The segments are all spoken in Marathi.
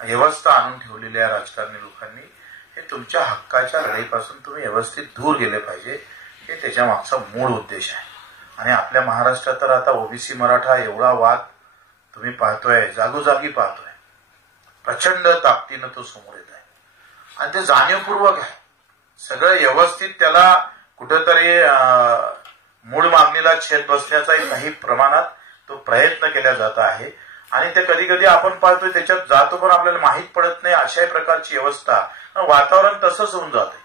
व्यवस्था आणून ठेवलेली आहे राजकारणी लोकांनी, हे तुमच्या हक्काच्या लढाईपासून तुम्ही व्यवस्थित दूर गेले पाहिजे, हे त्याच्या मागचा मूळ उद्देश आहे. आणि आपल्या महाराष्ट्रात तर आता ओबीसी मराठा एवढा वाद तुम्ही पाहतोय, जागोजागी पाहतोय, प्रचंड ताकदीनं तो समोर येत आहे आणि ते जाणीवपूर्वक आहे. सगळं व्यवस्थित त्याला कुठेतरी मूळ मागणीला छेद बसण्याचाही काही प्रमाणात तो प्रयत्न केला जात आहे. आणि ते कधी कधी आपण पाहतोय त्याच्यात जातो पण आपल्याला माहीत पडत नाही, अशाही प्रकारची व्यवस्था, वातावरण तसंच होऊन जाते.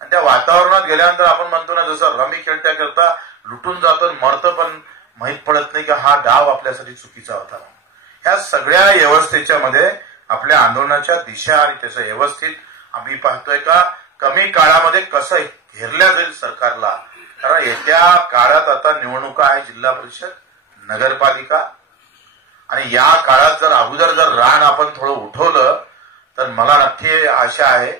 आणि त्या वातावरणात गेल्यानंतर आपण म्हणतो ना, जसं रमी खेळत्या करता लुटून जातो, मरतं, पण माहीत पडत नाही की हा डाव आपल्यासाठी चुकीचा होता. ह्या सगळ्या व्यवस्थेच्या मध्ये आपल्या आंदोलनाच्या दिशा आणि त्याचं व्यवस्थित आम्ही पाहतोय का कमी काळामध्ये कसं घेरल्या जाईल सरकारला. कारण येत्या काळात आता निवडणुका आहे, जिल्हा परिषद, नगरपालिका, आणि या काळात जर अगोदर जर रान आपण थोडं उठवलं तर मला नक्की आशा आहे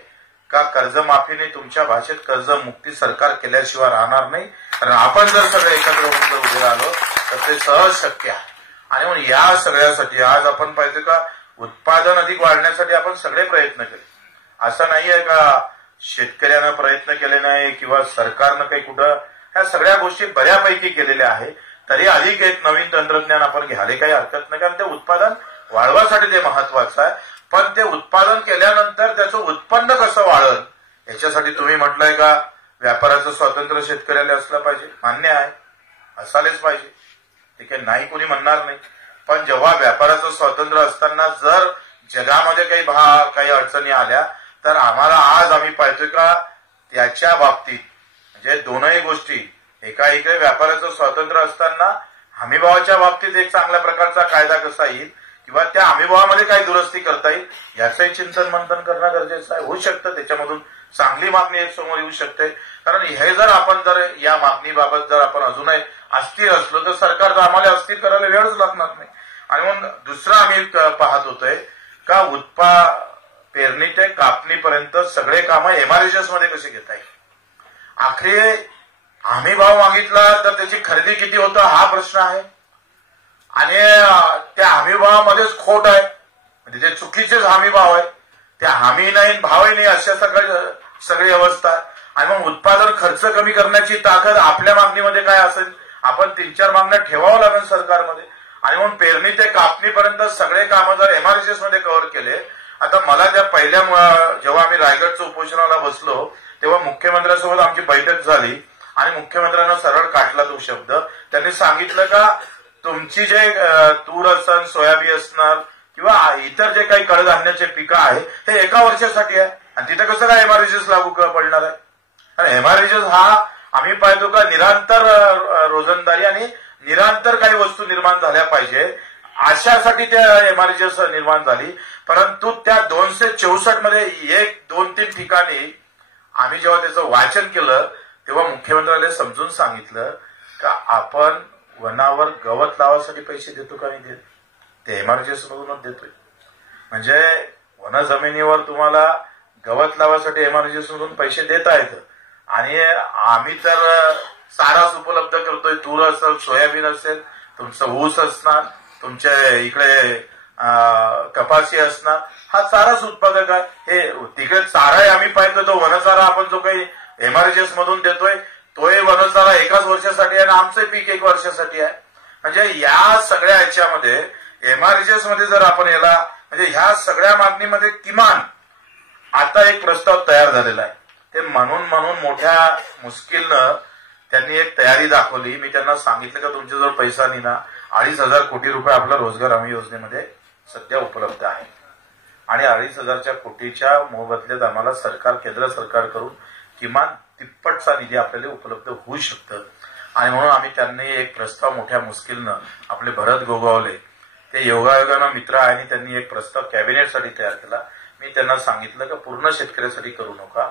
का कर्जमाफीने तुमच्या भाषेत कर्जमुक्ती सरकार केल्याशिवाय राहणार नाही. कारण आपण जर सगळे एकत्र होऊन जर उभे राहिलो तर ते सहज शक्य आहे. आणि म्हणून या सगळ्यासाठी आज आपण पाहिजे का उत्पादन अधिक वाढण्यासाठी आपण सगळे प्रयत्न केले. असं नाहीये का शेतकऱ्यानं प्रयत्न केले नाही किंवा सरकारनं काही कुठं, ह्या सगळ्या गोष्टी बऱ्यापैकी केलेल्या आहे. तरी अधिक एक नवीन तंत्रज्ञान आपण घ्यायला काही हरकत नाही, कारण ते उत्पादन वाढवासाठी ते महत्वाचं आहे. पण ते उत्पादन केल्यानंतर त्याचं उत्पन्न कसं वाढल याच्यासाठी तुम्ही म्हटलंय का व्यापाराचं स्वातंत्र्य शेतकऱ्याला असलं पाहिजे, मान्य आहे, असायलाच पाहिजे, ठीक आहे, नाही कोणी म्हणणार नाही. पण जेव्हा व्यापाराचं स्वातंत्र्य असताना जर जगामध्ये काही अडचणी आल्या तर आम्हाला आज आम्ही पाहतोय का त्याच्या बाबतीत म्हणजे दोनही गोष्टी, एका इकडे व्यापाराचं स्वातंत्र्य असताना हमीभावाच्या बाबतीत एक चांगल्या प्रकारचा कायदा कसा येईल किंवा त्या हमीभावामध्ये काही दुरुस्ती करता येईल याचंही चिंतन मंथन करणं गरजेचं आहे. होऊ शकतं त्याच्यामधून चांगली मागणी एक समोर येऊ शकते. कारण हे जर आपण जर या मागणीबाबत जर आपण अजूनही अस्थिर असलो तर सरकार तर आम्हाला अस्थिर करायला वेळच लागणार नाही. आणि म्हणून दुसरं आम्ही पाहत होतोय का पेरणी ते कापणीपर्यंत सगळे कामं एमआरएचएस मध्ये कसे घेता येईल. आखरी हमी भाव मागितला तर त्याची खरेदी किती होतं हा प्रश्न आहे. आणि त्या हमी भावामध्येच खोट आहे, म्हणजे ते चुकीचेच हमी भाव आहे, त्या हमी नाही भावही नाही अशा सगळी अवस्था आहे. आणि मग उत्पादन खर्च कमी करण्याची ताकद आपल्या मागणीमध्ये काय असेल, आपण 3-4 मागण्या ठेवावं लागेल सरकारमध्ये. आणि म्हणून पेरणी ते कापणीपर्यंत सगळे कामं जर एमआरएचएस मध्ये कव्हर केले. आता मला त्या पहिल्या जेव्हा आम्ही रायगडचं उपोषणाला बसलो तेव्हा मुख्यमंत्र्यांसोबत आमची बैठक झाली आणि मुख्यमंत्र्यांना सरळ काढला तो शब्द. त्यांनी सांगितलं का तुमची जे तूर असणार, सोयाबीन असणार किंवा इतर जे काही कडधान्याचे पिकं आहे हे एका वर्षासाठी आहे आणि तिथं कसं काय एमआरएचएस लागू पडणार आहे. आणि एमआरएचएस हा आम्ही पाहतो का निरंतर रोजंदारी आणि निरंतर काही वस्तू निर्माण झाल्या पाहिजे अशासाठी त्या एमआरएचएस निर्माण झाली. परंतु त्या 264 मध्ये 1-2-3 ठिकाणी आम्ही जेव्हा त्याचं वाचन केलं तेव्हा मुख्यमंत्र्याला समजून सांगितलं का आपण वनावर गवत लावासाठी पैसे देतो का नाही देत, ते एमआरएचएस मधूनच देतोय. म्हणजे वन जमिनीवर तुम्हाला गवत लावासाठी एमआरएचएस मधून पैसे देता येतं आणि आम्ही तर साराच उपलब्ध करतोय. तूर असेल, सोयाबीन असेल, तुमचं ऊस असणार, तुमच्या इकडे कपासी असणार, हा चाराच उत्पादक आहे. हे तिकडे चारा आम्ही पाहतो तो वनचारा आपण जो काही एमआरएचएस मधून देतोय तोही वनचारा एकाच वर्षासाठी आहे आणि आमचं पीक 1 वर्षासाठी आहे. म्हणजे या सगळ्या ह्याच्यामध्ये एमआरएचएस मध्ये जर आपण याला म्हणजे ह्या सगळ्या मागणीमध्ये किमान आता एक प्रस्ताव तयार झालेला आहे. ते म्हणून मोठ्या मुश्किलनं त्यांनी एक तयारी दाखवली. मी त्यांना सांगितलं का तुमच्याजवळ पैसा नाही ना, 2,500 कोटी रुपये आपला रोजगार हमी योजनेमध्ये सध्या उपलब्ध आहे आणि 2,500 कोटीच्या मोबदल्यात आम्हाला केंद्र सरकारकडून किमान तिप्पटचा निधी आपल्याला उपलब्ध होऊ शकतं. आणि म्हणून आम्ही त्यांनी एक प्रस्ताव मोठ्या मुश्किलनं आपले भरत गोगावले ते योगायोगानं मित्र आहे आणि त्यांनी एक प्रस्ताव कॅबिनेटसाठी तयार केला. मी त्यांना सांगितलं का पूर्ण शेतकऱ्यासाठी करू नका,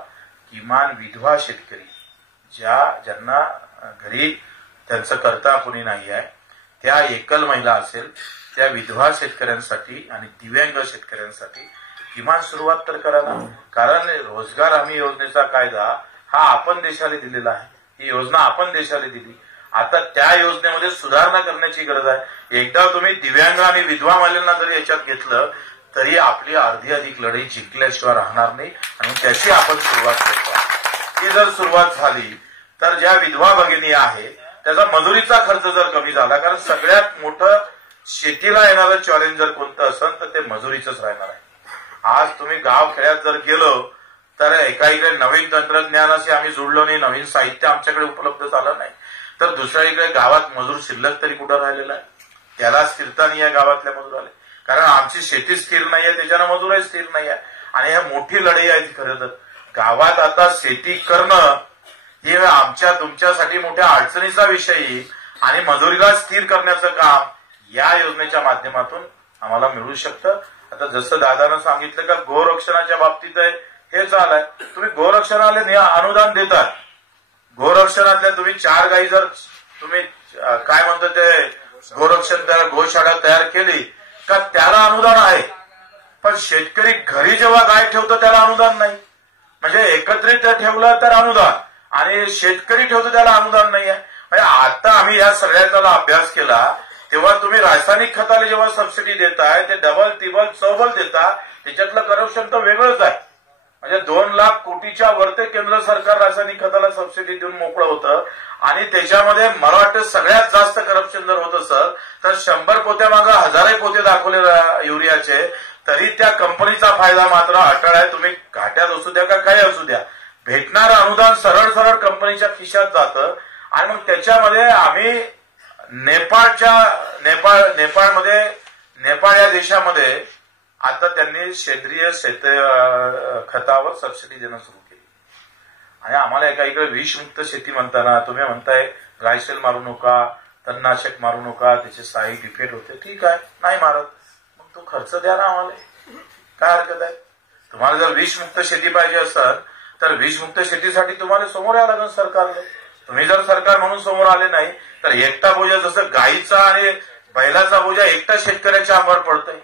किमान विधवा शेतकरी ज्यांना घरी त्यांचं करता कोणी नाही आहे, त्या एकल महिला असेल त्या विधवा शेतकऱ्यांसाठी आणि दिव्यांग शेतकऱ्यांसाठी किमान सुरुवात तर करा ना. कारण रोजगार हमी योजनेचा कायदा हा आपण देशाला दिलेला आहे, ही योजना आपण देशाला दिली आता त्या योजनेमध्ये सुधारणा करण्याची गरज आहे. एकदा तुम्ही दिव्यांग आणि विधवा महिलांना जरी याच्यात घेतलं तरी आपली अर्धी अधिक लढाई जिंकल्याशिवाय राहणार नाही आणि त्याची आपण सुरुवात करतो. ती जर सुरुवात झाली तर ज्या विधवा भगिनी आहे त्याचा मजुरीचा खर्च जर कमी झाला, कारण सगळ्यात मोठं शेतीला येणारं चॅलेंज जर कोणतं असेल तर ते मजुरीच राहणार आहे. आज तुम्ही गाव खेड्यात जर गेलो तर एका इकडे नवीन तंत्रज्ञानाशी आम्ही जुळलो नाही, नवीन साहित्य आमच्याकडे उपलब्ध झालं नाही, तर दुसऱ्या इकडे गावात मजूर शिल्लक तरी कुठं राहिलेला आहे. त्याला स्थिरता नाही आहे गावातल्या मजुराला, कारण आमची शेती स्थिर नाहीये, त्याच्यानं मजूरही स्थिर नाही आहे. आणि ह्या मोठी लढाई आहे खरं तर. गावात आता शेती करणं ही आमच्या तुमच्यासाठी मोठ्या अडचणीचा विषय येईल आणि मजुरीला स्थिर करण्याचं काम या योजनेच्या माध्यमातून आम्हाला मिळू शकतं. आता जसं दादानं सांगितलं का गोरक्षणाच्या बाबतीत आहे हे चालय, तुम्ही गोरक्षणाला अनुदान देतात. गोरक्षणातल्या तुम्ही 4 गायी जर तुम्ही काय म्हणतो ते गोरक्षण गोशाळा तयार केली का त्याला अनुदान आहे, पण शेतकरी घरी जेव्हा गाय ठेवतो त्याला अनुदान नाही. म्हणजे एकत्रित ठेवलं तर अनुदान आणि शेतकरी ठेवतो त्याला अनुदान नाही आहे. म्हणजे आता आम्ही या सगळ्याचा अभ्यास केला तेव्हा तुम्ही रासायनिक खताला जेव्हा सबसिडी देताय ते डबल तिबल चौबल देता, त्याच्यातलं करप्शन तर वेगळंच आहे. म्हणजे 2 लाख कोटीच्या वरते केंद्र सरकार रासायनिक खताला सबसिडी देऊन मोकळं होतं आणि त्याच्यामध्ये मला वाटतं सगळ्यात जास्त करप्शन जर होत असेल तर 100 पोत्यामागं 1000 पोते दाखवले युरियाचे, तरी त्या कंपनीचा फायदा मात्र अटळ आहे. तुम्ही घाट्यात असू द्या का काही असू द्या, भेटणारं अनुदान सरळ सरळ कंपनीच्या खिशात जातं. आणि मग त्याच्यामध्ये आम्ही नेपाळ या देशामध्ये आता त्यांनी सेंद्रिय खतावर सबसिडी देणं सुरू केली आणि आम्हाला एका इकडे विषमुक्त शेती म्हणताना तुम्ही म्हणताय ग्लायसेल मारू नका, तणनाशक मारू नका, त्याचे साईड इफेक्ट होते. ठीक आहे, नाही मारत, मग तो खर्च द्या ना आम्हाला, काय हरकत आहे. तुम्हाला जर विषमुक्त शेती पाहिजे असेल तर विषमुक्त शेतीसाठी तुम्हाला समोर यावं लागेल सरकारला. तुम्ही जर सरकार म्हणून समोर आले नाही तर एकटा बोजा, जसं गाईचा आणि बैलाचा बोजा एकटा शेतकऱ्याच्या अंगावर पडतोय,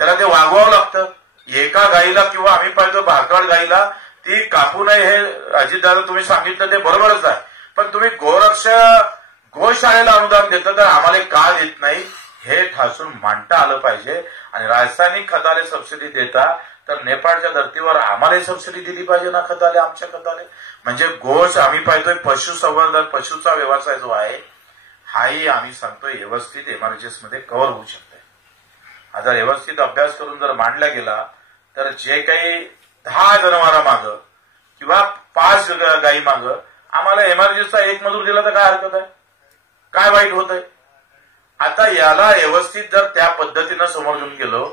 त्याला ते वागवावं लागतं. एका गाईला किंवा आम्ही पाहतो भारताळ गाईला ती कापू नये हे अजितदादा तुम्ही सांगितलं ते बरोबरच आहे, पण तुम्ही गोशाळेला अनुदान देतं तर आम्हाला का देत नाही हे ठासून मांडता आलं पाहिजे. आणि रासायनिक खताले सबसिडी देता तर नेपाळच्या धर्तीवर आम्हालाही सबसिडी दिली पाहिजे ना खताले, आमच्या खताले. म्हणजे गोश आम्ही पाहतोय पशुसंवर्धन, पशुचा व्यवसाय जो आहे हाही आम्ही सांगतोय व्यवस्थित एमआरजीएस मध्ये कव्हर होऊ शकते. आता व्यवस्थित अभ्यास करून जर मांडला गेला तर जे काही 10 जनावरा मागं किंवा 5 गायी मागं आम्हाला एमआरजीएसचा 1 मजूर दिला तर काय हरकत आहे, काय वाईट होत आहे. आता याला व्यवस्थित जर त्या पद्धतीनं समोर घेऊन गेलो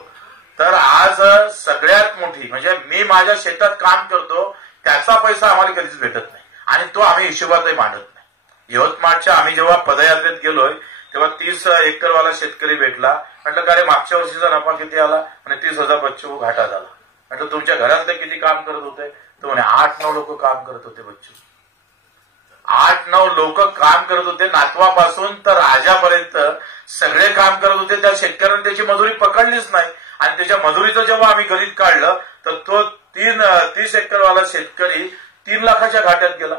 तर आज सगळ्यात मोठी म्हणजे मी माझ्या शेतात काम करतो त्याचा पैसा आम्हाला कधीच भेटत नाही आणि तो आम्ही हिशोबातही मांडत नाही. यवतमाळच्या आम्ही जेव्हा पदयात्रेत गेलोय तेव्हा 30 एकरवाला शेतकरी भेटला. म्हटलं का रे मागच्या वर्षीचा नफा किती आला, आणि 30,000 बच्चू घाटा झाला. म्हटलं तुमच्या घरातले किती काम करत होते, तो म्हणे 8-9 लोक काम करत होते बच्चू. 8-9 लोक काम करत होते, नातवापासून तर राजापर्यंत सगळे काम करत होते. त्या शेतकऱ्यांनी त्याची मजुरी पकडलीच नाही आणि त्याच्या मजुरीचं जेव्हा आम्ही गणित काढलं तर तो 30 एकरवाला शेतकरी 3 लाखाच्या घाट्यात गेला.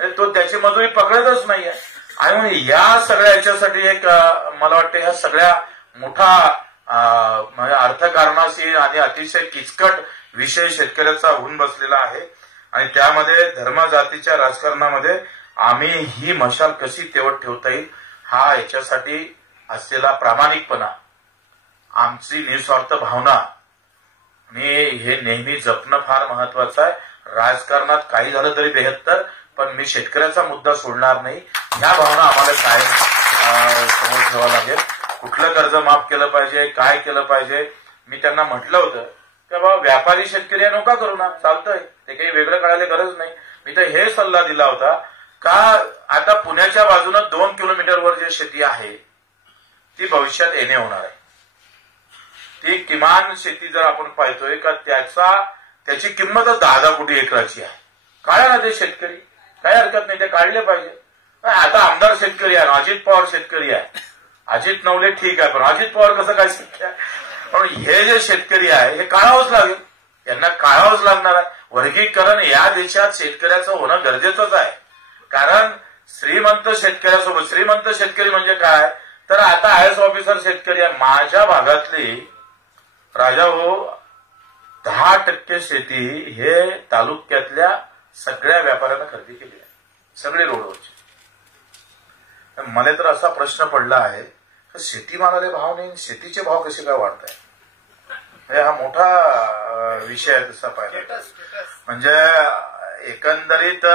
तो त्याची मजुरी पकडतच नाहीये. आणि म्हणून या सगळ्या याच्यासाठी एक मला वाटतं ह्या सगळ्या मोठा म्हणजे अर्थकारणाशी आणि अतिशय किचकट विषय शेतकऱ्याचा होऊन बसलेला आहे. आणि त्यामध्ये धर्म जातीच्या राजकारणामध्ये आम्ही ही मशाल कशी तेवढ ठेवता येईल हा याच्यासाठी असलेला प्रामाणिकपणा, आमची निस्वार्थ भावना आणि हे नेहमी जपणं फार महत्वाचं आहे. राजकारणात काही झालं तरी 73, पण मी शेतकऱ्याचा मुद्दा सोडणार नाही ह्या भावना आम्हाला कायम समोर ठेवावं लागेल. कुठलं कर्ज माफ केलं पाहिजे, काय केलं पाहिजे. मी त्यांना म्हटलं होतं की बाबा व्यापारी शेतकरी नका करू ना, चालतंय, ते काही वेगळं करायला गरज नाही. मी तर हे सल्ला दिला होता का आता पुण्याच्या बाजूनं 2 किलोमीटरवर जी शेती आहे ती भविष्यात येणे होणार आहे. ती किमान शेती जर आपण पाहतोय का त्याची किंमतच 10,000 कोटी एकराची आहे. काढा ना ते शेतकरी, काही हरकत नाही, ते काढले पाहिजे. आता आमदार शेतकरी आहे, अजित पवार शेतकरी आहे, अजित नवले ठीक आहे, पण अजित पवार कसं काय शक्य आहे. पण हे जे शेतकरी आहे हे काढावंच लागेल, यांना काढावंच लागणार आहे. वर्गीकरण या देशात शेतकऱ्याचं होणं गरजेचंच आहे, कारण श्रीमंत शेतकऱ्यासोबत, श्रीमंत शेतकरी म्हणजे काय, तर आता आय एस ऑफिसर शेतकरी आहे. माझ्या भागातली राजाभाऊ 10% शेती हे तालुक्यातल्या सगळ्या व्यापाऱ्यांना खरेदी केली आहे, सगळे रोडवरची. मला तर असा प्रश्न पडला आहे की शेतीमालाला भाव नाही, शेतीचे भाव कसे काय वाढत आहे. हा मोठा विषय आहे तसा पाहिला. म्हणजे एकंदरीत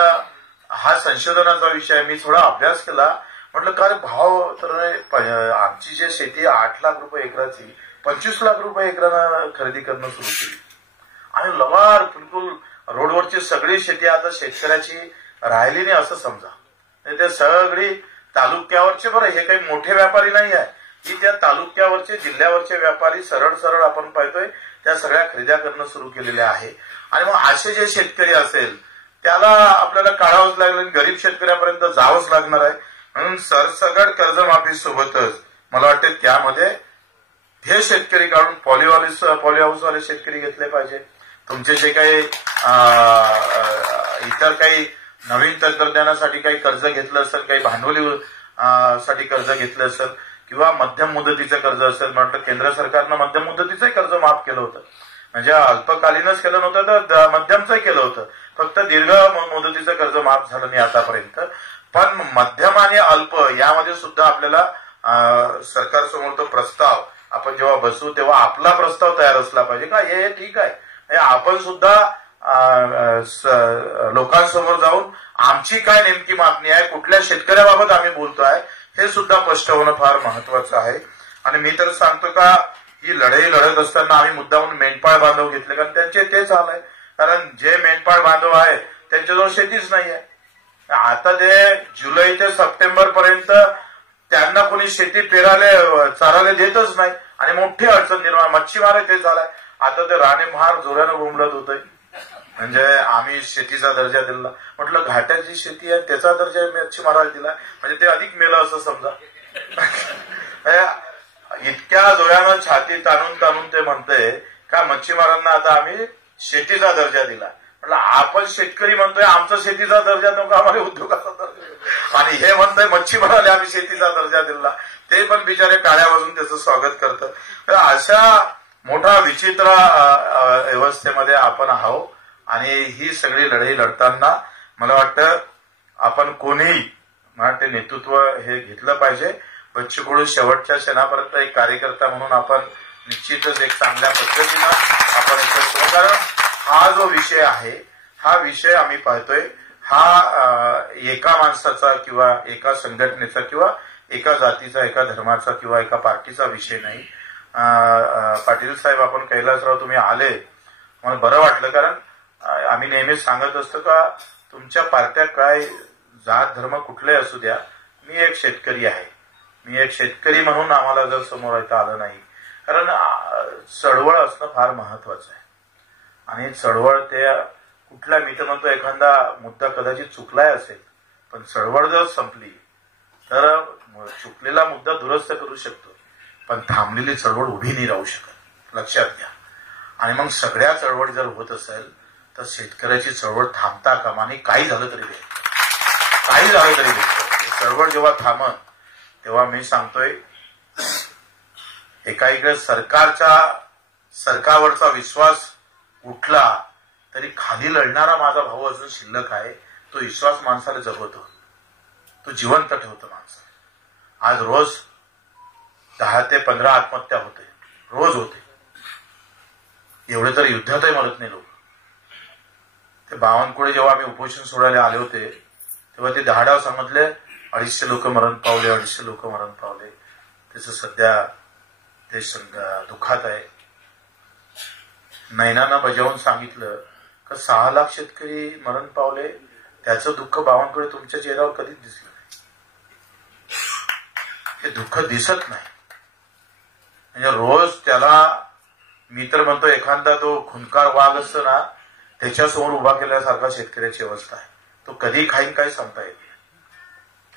हा संशोधनाचा विषय. मी थोडा अभ्यास केला, म्हटलं काय भाव, तर आमची जे शेती 8 लाख रुपये एकराची 25 लाख रुपये एकरानं खरेदी करणं सुरू केली. आणि लवार बिलकुल रोडवरची सगळी शेती आता शेतकऱ्याची राहिली नाही असं समजा. ते सगळी तालुक्यावरचे, बरं हे काही मोठे व्यापारी नाही आहे, की त्या तालुक्यावरचे जिल्ह्यावरचे व्यापारी सरळ सरळ आपण पाहतोय त्या सगळ्या खरेद्या करणं सुरू केलेल्या आहे. आणि मग असे जे शेतकरी असेल त्याला आपल्याला काढावंच लागेल, गरीब शेतकऱ्यापर्यंत जावंच लागणार आहे. म्हणून सरसकट कर्जमाफी सोबतच मला वाटतं त्यामध्ये हे शेतकरी काढून पॉलीहाऊसवाले शेतकरी घेतले पाहिजे. तुमचे जे काही इतर काही नवीन तंत्रज्ञानासाठी काही कर्ज घेतलं असेल, काही भांडवली साठी कर्ज घेतलं असेल किंवा मध्यम मुदतीचं कर्ज असेल, म्हटलं केंद्र सरकारनं मध्यम मुदतीचंही कर्ज माफ केलं होतं. म्हणजे अल्पकालीनच केलं नव्हतं तर मध्यमचंही केलं होतं. फक्त दीर्घ मुदतीचं कर्ज माफ झालं नाही आतापर्यंत. पण मध्यम आणि अल्प यामध्ये सुद्धा आपल्याला सरकारसमोर तो प्रस्ताव आपण जेव्हा बसू तेव्हा आपला प्रस्ताव तयार असला पाहिजे का हे ठीक आहे, आपण सुद्धा लोकांसमोर जाऊन आमची काय नेमकी मागणी आहे, कुठल्या शेतकऱ्याबाबत आम्ही बोलतोय हे सुद्धा स्पष्ट होणं फार महत्वाचं आहे. आणि मी तर सांगतो का ही लढाई लढत असताना आम्ही मुद्दामून मेंढपाळ बांधव घेतले, कारण त्यांचे तेच हाल आहे. कारण जे मेंढपाळ बांधव आहे त्यांच्याजवळ शेतीच नाही आहे. आता ते जुलै ते सप्टेंबर पर्यंत त्यांना कोणी शेती पेरायला चारायला देतच नाही आणि मोठी अडचण निर्माण. मच्छीमार ते झालाय. आता ते राणे महार जोरानं बोंबलत होतंय, म्हणजे आम्ही शेतीचा दर्जा दिला. म्हटलं घाट्याची शेती आहे त्याचा दर्जा मच्छीमाराला दिला म्हणजे ते अधिक मेलं असं समजा. इतक्या जोरानं छाती ताणून ते म्हणतंय का मच्छीमारांना आता आम्ही शेतीचा दर्जा दिला. म्हटलं आपण शेतकरी म्हणतोय आमचा शेतीचा दर्जा नको, आम्हाला उद्योगाचा दर्जा. आणि हे म्हणतोय मच्छीमाराला आम्ही शेतीचा दर्जा दिला. ते पण बिचारे काळ्या बाजून त्याचं स्वागत करतं. अशा मोठा विचित्र व्यवस्थेमध्ये आपण आहोत. आणि ही सगळी लढाई लढताना मला वाटतं आपण कोणीही ते नेतृत्व हे घेतलं पाहिजे. बच्चू कडू शेवटच्या क्षणापर्यंत एक कार्यकर्ता म्हणून आपण निश्चितच एक चांगल्या पद्धतीनं आपण एकत्र, कारण हा जो विषय आहे हा विषय आम्ही पाहतोय हा एका माणसाचा किंवा एका संघटनेचा किंवा एका जातीचा, एका धर्माचा किंवा एका पार्टीचा विषय नाही. पाटील साहेब आपण कैलासराव तुम्ही आले मला बरं वाटलं, कारण आम्ही नेहमीच सांगत असतो का तुमच्या पार्ट्या काय जात धर्म कुठले असू द्या, मी एक शेतकरी आहे. मी एक शेतकरी म्हणून आम्हाला जर समोर येता आलं नाही, कारण चळवळ असणं फार महत्वाचं आहे. आणि चळवळ ते कुठला, मी तर म्हणतो एखादा मुद्दा कदाचित चुकलाय असेल पण चळवळ जर संपली तर चुकलेला मुद्दा दुरुस्त करू शकतो, पण थांबलेली चळवळ उभी नाही राहू शकत, लक्षात घ्या. आणि मग सगळ्या चळवळ जर होत असेल तर शेतकऱ्याची चळवळ थांबता कामा नये. काही झालं तरी काही झालं तरी चळवळ जेव्हा थांबत तेव्हा मी सांगतोय एकाकडे सरकारवरचा विश्वास उठला तरी खाली लढणारा माझा भाऊ अजून शिल्लक आहे. तो विश्वास माणसाला जगवतो, तो जिवंत ठेवतो माणसाला. आज रोज 10 ते 15 आत्महत्या होते, रोज होते. एवढे तर युद्धातही मरत नाही लोक. ते बावनकुळे जेव्हा आम्ही उपोषण सोडायला आले होते तेव्हा ते 10 डाव सांगितले 250 लोक मरण पावले, 250 लोक मरण पावले. त्याचं सध्या ते दुःखात आहे. नैनानं बजावून सांगितलं का 6 लाख शेतकरी मरण पावले, त्याचं दुःख बावनकुळे तुमच्या चेहऱ्यावर कधीच दिसलं नाही. हे दुःख दिसत नाही. म्हणजे रोज त्याला मी तर म्हणतो एखादा तो खुनकार वाघ असतो ना त्याच्यासमोर उभा केल्यासारखा शेतकऱ्याची अवस्था आहे. तो कधी खाईन काही सांगता येत नाही,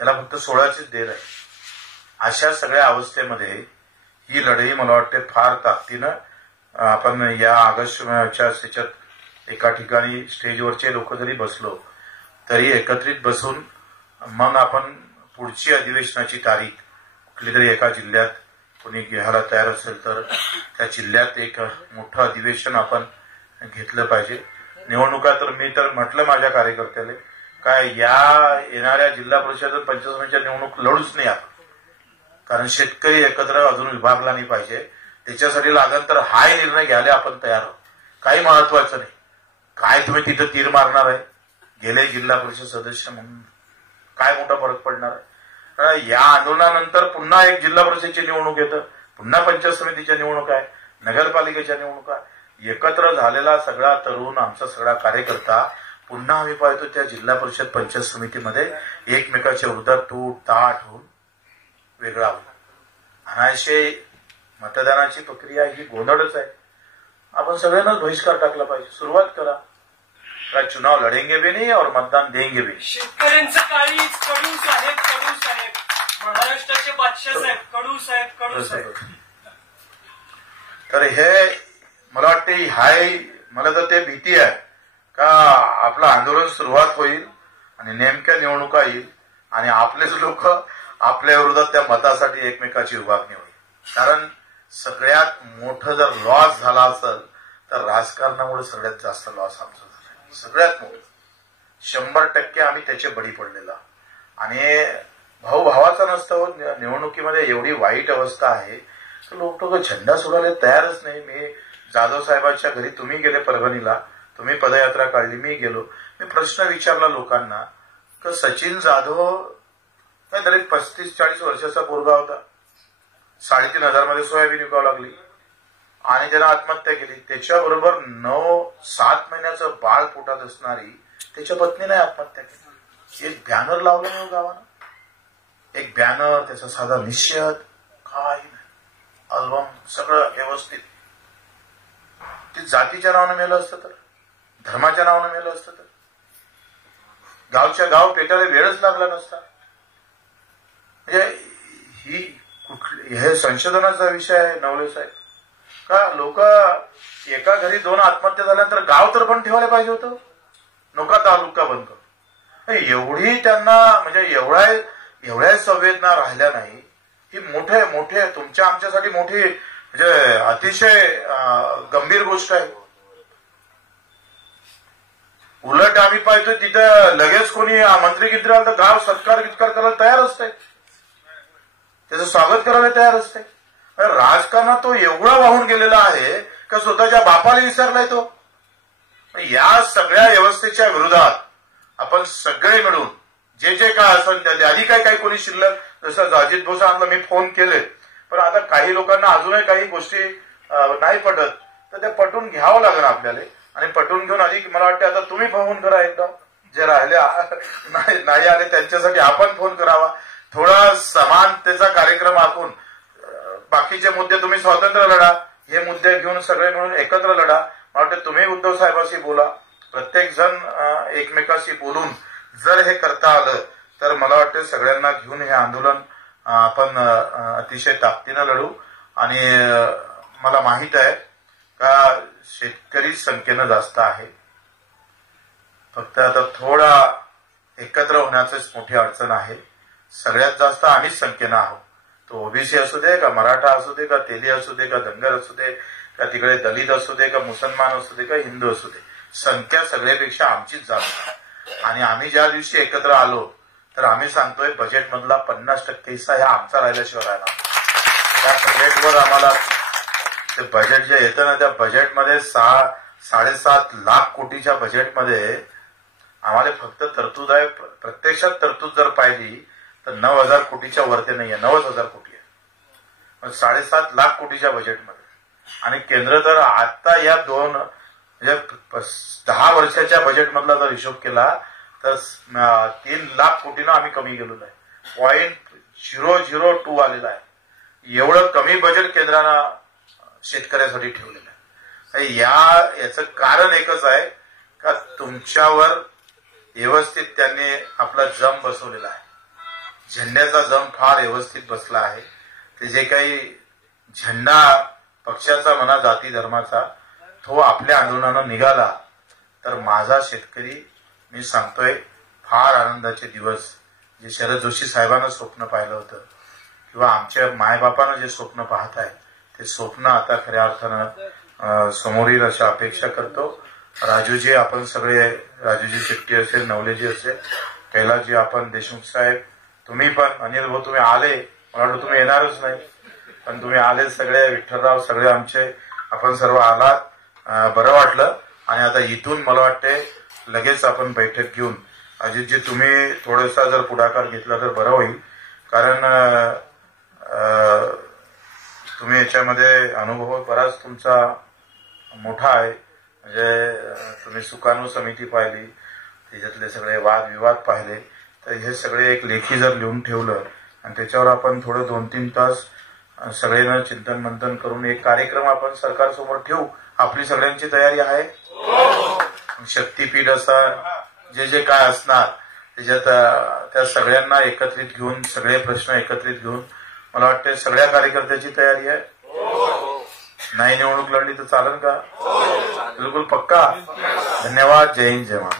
त्याला फक्त 16चीच देर आहे. अशा सगळ्या अवस्थेमध्ये ही लढाई मला वाटते फार ताकदीनं आपण या ऑगस्टच्या त्याच्यात एका ठिकाणी स्टेजवरचे लोक जरी बसलो तरी एकत्रित बसून मग आपण पुढची अधिवेशनाची तारीख कुठली तरी एका जिल्ह्यात कोणी घ्यायला तयार असेल तर त्या जिल्ह्यात एक मोठं अधिवेशन आपण घेतलं पाहिजे. निवडणुका तर मी तर म्हटलं माझ्या कार्यकर्त्याला काय या येणाऱ्या जिल्हा परिषद पंचायत समितीच्या निवडणूक लढूच नाही आपण, कारण शेतकरी एकत्र अजून विभागला नाही पाहिजे. त्याच्यासाठी लागेल तर हाय निर्णय घ्यायला आपण तयार आहोत. काही महत्वाचं नाही. काय तुम्ही तिथं तीर मारणार आहे गेले जिल्हा परिषद सदस्य म्हणून काय मोठा फरक पडणार आहे. या आंदोलनानंतर पुन्हा एक जिल्हा परिषदेची निवडणूक येतं, पुन्हा पंचायत समितीच्या निवडणूक आहे, नगरपालिकेच्या निवडणुका. एकत्र झालेला सगळा तरुण आमचा सगळा कार्यकर्ता पुन्हा आम्ही पाहतो त्या जिल्हा परिषद पंचायत समितीमध्ये एकमेकाच्या विरोधात तूट ताट होऊन वेगळा होतो. अनायशे मतदानाची प्रक्रिया ही गोंधळच आहे. आपण सगळ्यांनाच बहिष्कार टाकला पाहिजे. सुरुवात करा. चुनाव लढेंगे भी नहीं और मतदान देंगे भी. शेतकऱ्यांचं काळीज कडू साहेब, कडू साहेब, महाराष्ट्राचे बादशाह साहेब, कडू साहेब, कडू साहेब. तर हे मला वाटते हाय मला तर ते भीती आहे का आपलं आंदोलन सुरुवात होईल आणि नेमक्या निवडणुका येईल आणि आपलेच लोक आपल्या विरोधात त्या मतासाठी एकमेकाची विभागणी होईल. कारण सगळ्यात मोठं जर लॉस झाला असेल तर राजकारणामुळे सगळ्यात जास्त लॉस आमचा झाला. सगळ्यात मोठं 100% आम्ही त्याचे बळी पडलेला. आणि भाऊ भावाचा नसतं. निवडणुकीमध्ये एवढी वाईट अवस्था आहे तर लोक झेंडा सोडायला तयारच नाही. मी जाधव साहेबांच्या घरी तुम्ही गेले परभणीला, तुम्ही पदयात्रा काढली, मी गेलो. मी प्रश्न विचारला लोकांना की सचिन जाधव काहीतरी 35-40 वर्षाचा पोरगा होता, 3,500 मध्ये सोयाबीन विकावं लागली आणि त्यानं आत्महत्या केली. त्याच्याबरोबर 9-7 महिन्याचं बाळ पोटात असणारी त्याच्या पत्नीने आत्महत्या केली. एक बॅनर लावलं नाही गावानं, एक बॅनर, त्याचा साधा निश्चित काही नाही, अल्बम सगळं व्यवस्थित. ते जातीच्या नावानं मेलं असतं तर, धर्माच्या नावानं मेलं असतं तर, गावच्या गाव पेटायला वेळच लागला नसता. म्हणजे हे संशोधनाचा विषय आहे नवले साहेब. का लोक एका घरी 2 आत्महत्या झाल्यानंतर गाव तर पण ठेवायला पाहिजे होतं, नका तालुका बंद करू. एवढी त्यांना म्हणजे एवढ्या संवेदना राहिल्या नाही. ही मोठे तुमच्या आमच्यासाठी मोठी म्हणजे अतिशय गंभीर गोष्ट आहे. उलट आम्ही पाहतो तिथं लगेच कोणी मंत्री गित्री आलं तर गाव सत्कार करायला तयार असते, त्याचं स्वागत करायला तयार असते. राजकारणात तो एवढा वाहून गेलेला आहे का स्वतःच्या बापाला विसरलाय तो. या सगळ्या व्यवस्थेच्या विरोधात आपण सगळे मिळून जे काय असेल त्या आधी काय कोणी शिल्लक, जसं अजित भोसांना मी फोन केले, पण आता काही लोकांना अजूनही काही गोष्टी नाही पटत तर त्या पटवून घ्यावं लागेल आपल्याला. आणि पटवून घेऊन आधी मला वाटतं आता तुम्ही फोन करा एकदा, जे राहिले नाही आले त्यांच्यासाठी आपण फोन करावा. थोडा समानतेचा कार्यक्रम आखून बाकीचे मुद्दे तुम्ही स्वातंत्र्य लढा, हे मुद्दे घेऊन सगळे मिळून एकत्र लढा. मला वाटतं तुम्ही उद्धव साहेबांशी बोला, प्रत्येक जण एकमेकाशी बोलून जर हे करता आलं तर मला वाटतं सगळ्यांना घेऊन हे आंदोलन आपण अतिशय ताकदीनं लढू. आणि मला माहित आहे का शेतकरी संख्येनं जास्त आहे, फक्त आता थोडा एकत्र होण्याचीच मोठी अडचण आहे. सगळ्यात जास्त आम्हीच संख्येनं आहोत. तो ओबीसी असू दे का मराठा असू दे का तेली असू दे का धनगर असू दे का तिकडे दलित असू दे का मुसलमान असू दे का हिंदू असू दे, संख्या सगळ्यापेक्षा आमचीच जास्त. आणि आम्ही ज्या दिवशी एकत्र आलो तर आम्ही सांगतोय बजेटमधला 50% हिस्सा ह्या आमचा राहिल्याशिवाय राहिला. त्या बजेटवर आम्हाला ते बजेट जे येतं ना त्या बजेटमध्ये 6-7.5 लाख कोटीच्या बजेटमध्ये आम्हाला फक्त तरतूद आहे. प्रत्यक्षात तरतूद जर पाहिली तर 9,000 कोटीच्या वरती नाहीये, 90,000 कोटी आहे. 7.5 लाख कोटीच्या बजेटमध्ये. आणि केंद्र तर आता या 10 वर्षाच्या बजेटमधला जर हिशोब केला तर 3 लाख कोटीनं आम्ही कमी गेलेलो आहे. 0.002 आलेला आहे. एवढं कमी बजेट केंद्रानं शेतकऱ्यासाठी ठेवलेलं आहे. याचं कारण एकच आहे का तुमच्यावर व्यवस्थित त्यांनी आपला जम बसवलेला आहे. झेंड्याचा जम फार व्यवस्थित बसला आहे. ते जे काही झेंडा पक्षाचा म्हणा जाती धर्माचा तो आपल्या आंदोलनानं निघाला तर माझा शेतकरी मी सांगतोय फार आनंदाचे दिवस जे शरद जोशी साहेबांना स्वप्न पाहिलं होतं किंवा आमच्या मायबापानं जे स्वप्न पाहत आहे ते स्वप्न आता खऱ्या अर्थानं समोर येईल अशी अपेक्षा करतो. राजूजी, आपण सगळे, राजूजी शेट्टी असेल, नवलेजी असेल, कैलासजी, आपण, देशमुख साहेब, तुम्ही पण, अनिल भाऊ, तुम्ही आले, मला वाटलं तुम्ही येणारच नाही पण तुम्ही आले सगळे, विठ्ठलराव, सगळे आमचे, आपण सर्व आलात, बरं वाटलं. आणि आता इथून मला वाटते लगेच आपण बैठक घेऊन, अजितजी तुम्ही थोडासा जर पुढाकार घेतला तर बरं होईल, कारण तुम्ही याच्यामध्ये अनुभव बराच तुमचा मोठा आहे. म्हणजे तुम्ही सुकाणू समिती पाहिली, त्याच्यातले सगळे वादविवाद पाहिले, तर हे सगळे एक लेखी जर लिहून ठेवलं आणि त्याच्यावर आपण थोडं 2-3 तास सगळ्यांना चिंतन मंथन करून एक कार्यक्रम आपण सरकारसमोर ठेवू. आपली सगळ्यांची तयारी आहे. शक्तीपीठ असा जे जे काय असणार त्याच्यात त्या सगळ्यांना एकत्रित घेऊन, सगळे प्रश्न एकत्रित घेऊन, मला वाटतं सगळ्या कार्यकर्त्याची तयारी आहे. नाही निवडणूक लढली तर चालेल का? बिलकुल पक्का. धन्यवाद. जय हिंद, जय महाराष्ट्र.